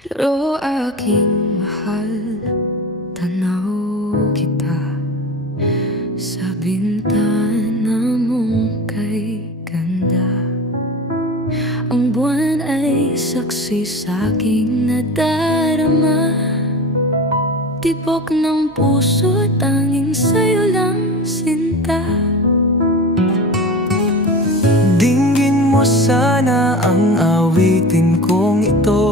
Pero aking mahal, tanaw kita sa bintana mong kay ganda. Ang buwan ay saksi sa'king nadarama. Tibok ng puso, tanging sa'yo lang sinta. Dinggin mo sana ang awitin kong ito.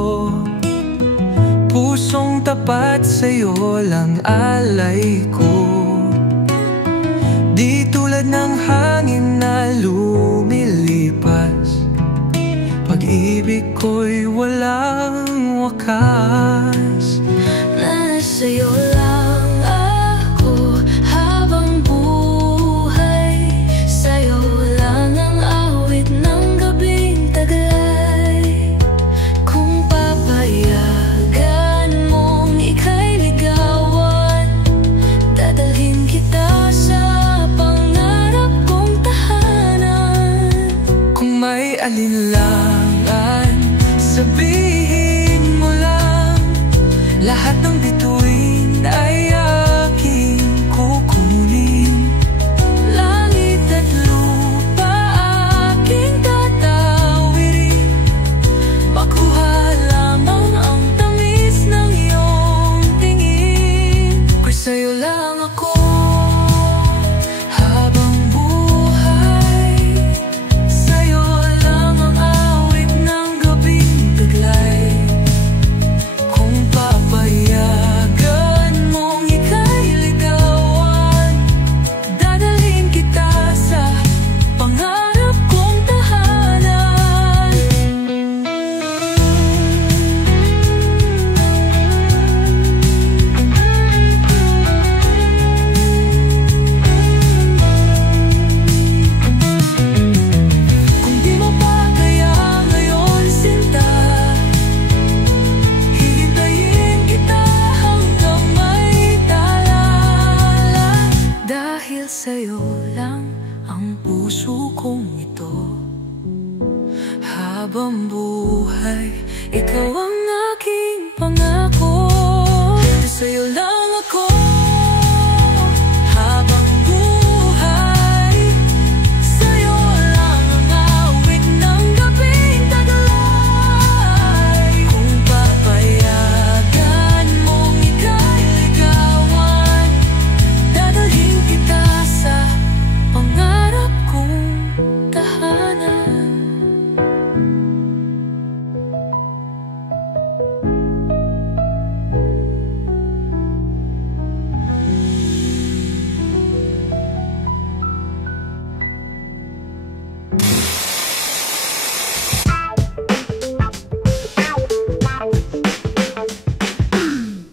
Pusong tapat sa'yo lang alay ko. Di tulad ng hangin na lumilipas, pag-ibig ko'y walang wakas.